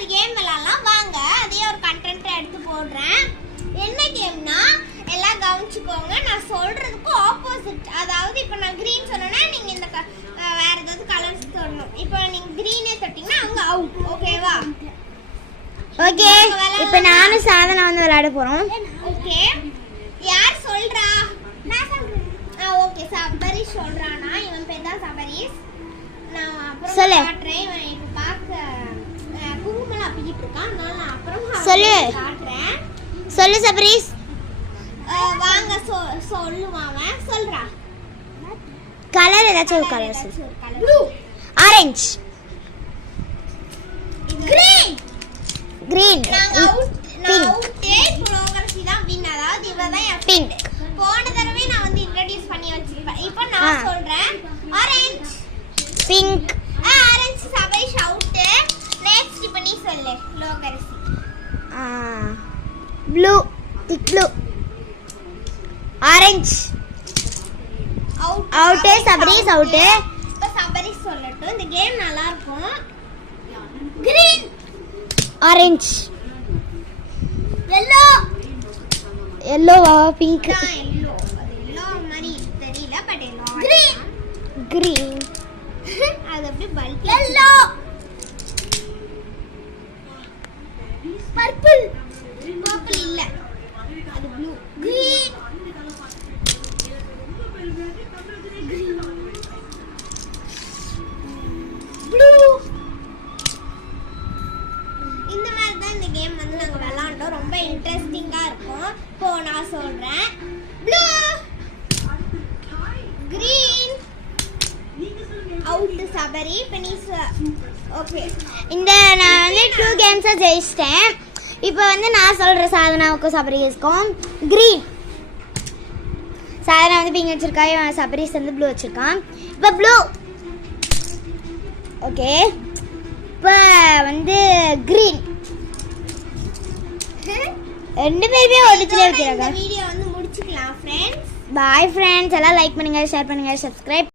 ஒரு கேம் விளையாடலாம் வாங்க. அதே ஒரு கண்டென்ட் எடுத்து போடுறேன். என்ன கேம்னா எல்லாம் கவனிச்சுக்கோங்க. நான் சொல்றதுக்கு ஆப்போசிட். அதாவது இப்போ நான் கிரீன் சொன்னேன்னா நீங்க இந்த வேற ஏதாவது கலர்ஸ் தொடணும். இப்போ நீங்க கிரீனே தொட்டீங்கன்னா அங்க அவுட். ஓகேவா? ஓகே. இப்போ நானும் சாதனா வந்து விளையாட போறோம். ஓகே. யார் சொல்றா? நான் சொல்றேன். ஓகே. சபரிஷ் சொல்றானா? இவன் பேர் தான் சபரிஷ். நான் அப்புறம் காட்றேன். இவன் இப்ப பாக்க குங்குமம் அப்பிக்கிட்டு இருக்கான். நான் அப்புறம் காட்றேன். சொல்லு சபரிஷ். வாங்க சொல்லுவான். சொல்றா. கலர் ஏதாச்சும் ஒரு கலர் சொல்லு. Blue, orange, green. கிரீன். நான் அவுட்டே ப்ரோகிரஸ் தான் வின். அதாவது இவதான் என் பிங்க். போன தடவை நான் வந்து இன்ட்ரோ듀ஸ் பண்ணி வச்சிருப்பேன். இப்போ நான் சொல்றேன். Orange, pink. Orange Sabarish out. Next இப்போ நீ சொல்லு. லோகரிசி. Blue, thick blue. Orange out. Sabarish out. இப்போ சபரிஷ் சொல்லட்டும். இந்த கேம் நல்லா இருக்கும். Green, orange, yellow. yellowவா பிங்க்? yellow. அது yellow மாதிரி தெரியல பட் yellow. green, green. அது அப்படியே பல்க். yellow, purple. purple இல்ல அது blue. green, blue. இந்த மாதிரி தான் இந்த கேம் வந்து நாங்க விளையாண்டோம். ரொம்ப இன்ட்ரெஸ்டிங்கா இருக்கும். இப்போ நான் சொல்றேன். Blue, green, out Sabari. இப்போ நீ ஓகே. இந்த நான் வந்து 2 கேம்ஸா ஜெயிச்சிட்டேன். இப்போ வந்து நான் சொல்ற சாதனாவுக்கும் சபரிஷுக்கும் கிரீன். சாதனா வந்து பிங்க் வச்சிருக்கா, இவன் சபரிஷ் வந்து ப்ளூ வச்சிருக்கான். இப்போ ப்ளூ. ஓகே. இப்போ வந்து கிரீன். ரெண்டு பேருமே ஒடிச்சிலே வைக்கிறாங்க. வீடியோ வந்து முடிச்சுக்கலாம் ஃப்ரெண்ட்ஸ். Bye friends. எல்லாம் லைக் பண்ணுங்க, ஷேர் பண்ணுங்க, சப்ஸ்கிரைப்